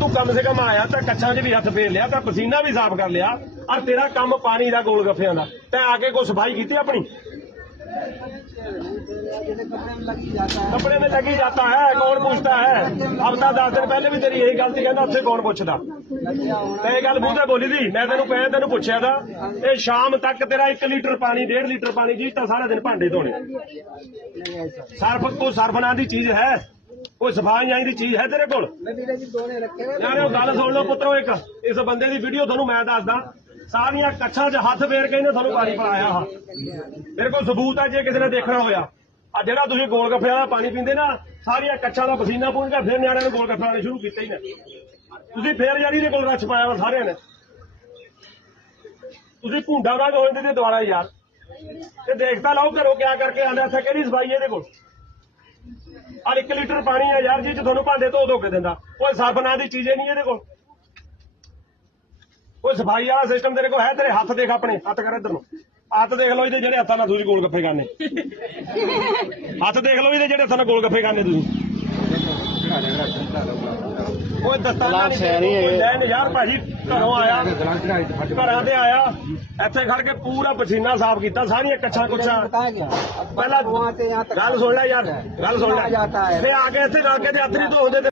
ਤੂੰ ਕਮ ਸੇ ਕਮ ਆਇਆ ਤਾਂ ਕੱਛਾਂ 'ਚ ਵੀ ਹੱਥ ਫੇਰ ਲਿਆ, ਤਾਂ ਪਸੀਨਾ ਵੀ ਸਾਫ਼ ਕਰ ਲਿਆ। ਆ ਤੇਰਾ ਕੰਮ ਪਾਣੀ ਦਾ, ਗੋਲ ਗੱਫਿਆਂ ਦਾ। ਤੈਂ ਆ ਕੇ ਕੋਈ ਸਫ਼ਾਈ ਕੀਤੀ ਆਪਣੀ? ਕੱਪੜੇ ਮੇ ਲੱਗੀ ਜਾਤਾ ਹੈ, ਕੌਣ ਪੁੱਛਦਾ ਹੈ? ਹਫਤਾ 10 ਦਿਨ ਪਹਿਲੇ ਵੀ ਤੇਰੀ ਇਹੀ ਗੱਲ ਸੀ ਕਹਿੰਦਾ, ਉੱਥੇ ਕੌਣ ਪੁੱਛਦਾ? ਤੇ ਇਹ ਗੱਲ ਬੂਝੇ ਬੋਲੀ ਦੀ, ਮੈਂ ਤੈਨੂੰ ਪਹਿਲਾਂ ਤੈਨੂੰ ਪੁੱਛਿਆ ਦਾ ਇਹ ਸ਼ਾਮ ਤੱਕ ਤੇਰਾ 1 ਲੀਟਰ ਪਾਣੀ 1.5 ਲੀਟਰ ਪਾਣੀ ਜੀ ਤਾਂ ਸਾਰਾ ਦਿਨ ਭਾਂਡੇ ਧੋਣੇ। ਸਰਫ ਕੋ ਸਰਫ ਨਾਂ ਦੀ ਚੀਜ਼ ਹੈ। ਕੋਈ ਸਫ਼ਾਈ ਆਈ ਦੀ ਚੀਜ਼ ਹੈ ਤੇਰੇ ਕੋਲ? ਵੀਰੇ ਜੀ ਦੋਨੇ ਰੱਖੇ ਹੋਏ। ਯਾਰ ਉਹ ਗੱਲ ਸੁਣ ਲਓ ਪੁੱਤਰੋ ਇੱਕ। ਇਸ ਬੰਦੇ ਦੀ ਵੀਡੀਓ ਤੁਹਾਨੂੰ ਮੈਂ ਦੱਸਦਾ। ਸਾਰੀਆਂ ਕੱਛਾਂ 'ਚ ਹੱਥ ਫੇਰ ਕੇ ਇਹਨੇ ਤੁਹਾਨੂੰ ਪਾਣੀ ਪਾਇਆ ਆ ਮੇਰੇ ਕੋਲ ਸਬੂਤ ਹੈ ਜੇ ਕਿਸੇ ਨੇ ਦੇਖਣਾ ਹੋਇਆ। ਆ ਜਿਹੜਾ ਤੁਸੀਂ ਗੋਲ ਦਾ ਪਾਣੀ ਪੀਂਦੇ ਨਾ ਸਾਰੀਆਂ ਕੱਛਾਂ ਦਾ ਪਸੀਨਾ ਪੂੰਝ ਕੇ ਫਿਰ ਨਿਆਣਿਆਂ ਨੂੰ ਗੋਲ ਗੱਫੇ ਵਾਲੇ ਸ਼ੁਰੂ ਕੀਤੇ ਹੀ ਨਾ। ਤੁਸੀਂ ਫੇਰ ਯਾਰੀ ਇਹਦੇ ਕੋਲ ਰੱਛ ਪਾਇਆ ਵਾ ਸਾਰਿਆਂ ਨੇ। ਤੁਸੀਂ ਭੁੰਡਾ ਦਾ ਗੋਲ ਦੇ ਦੁਆਰਾ ਯਾਰ। ਤੇ ਦੇਖਦਾ ਲਓ ਘਰੋਂ ਕਿਆ ਕਰਕੇ ਆਂਦਾ ਇੱਥੇ ਕਿਹੜੀ ਸਫ਼ਾਈ ਇਹਦੇ ਕੋਲ? ਆ 1 ਲੀਟਰ ਪਾਣੀ ਆ ਯਾਰ ਜੀ ਚ ਤੁਹਾਨੂੰ ਭਾਂਡੇ ਧੋ ਧੋ ਕੇ ਦਿੰਦਾ। ਕੋਈ ਸਰਫ ਨਾਂ ਦੀ ਚੀਜ਼ ਹੀ ਨਹੀਂ ਇਹਦੇ ਕੋਲ। ਕੋਈ ਸਫ਼ਾਈ ਵਾਲਾ ਸਿਸਟਮ ਤੇਰੇ ਕੋਲ ਹੈ ਤੇਰੇ ਹੱਥ ਦੇਖ ਆਪਣੇ। ਹੱਥ ਕਰ ਇੱਧਰ ਨੂੰ। ਹੱਥ ਦੇਖ ਲਓ ਇਹਦੇ ਜਿਹੜੇ ਹੱਥਾਂ ਨਾਲ ਤੁਸੀਂ ਗੋਲ ਗੱਫੇ ਖਾਣੇ ਹੱਥ ਦੇਖ ਲਓ ਇਹਦੇ ਜਿਹੜੇ ਹੱਥਾਂ ਨਾਲ ਗੋਲ ਗੱਫੇ ਖਾਣੇ ਤੁਸੀਂ। ਓਏ ਦਸਤਾਨਾ ਨਹੀਂ ਲੈਣ ਯਾਰ ਭਾਜੀ ਘਰੋਂ ਆਇਆ। ਘਰਾਂ ਤੇ ਆਇਆ। ਇੱਥੇ ਖੜ ਕੇ ਪੂਰਾ ਪਸੀਨਾ ਸਾਫ਼ ਕੀਤਾ ਸਾਰੀਆਂ ਕੱਛਾਂ ਕੁੱਛਾਂ। ਪਹਿਲਾਂ ਗੱਲ ਸੁਣ ਲੈ ਯਾਰ ਗੱਲ ਸੁਣ ਲੈ। ਆ ਕੇ ਇੱਥੇ ਜਾ ਕੇ ਤੇ ਹੱਥ ਨਹੀਂ ਧੋਦੇ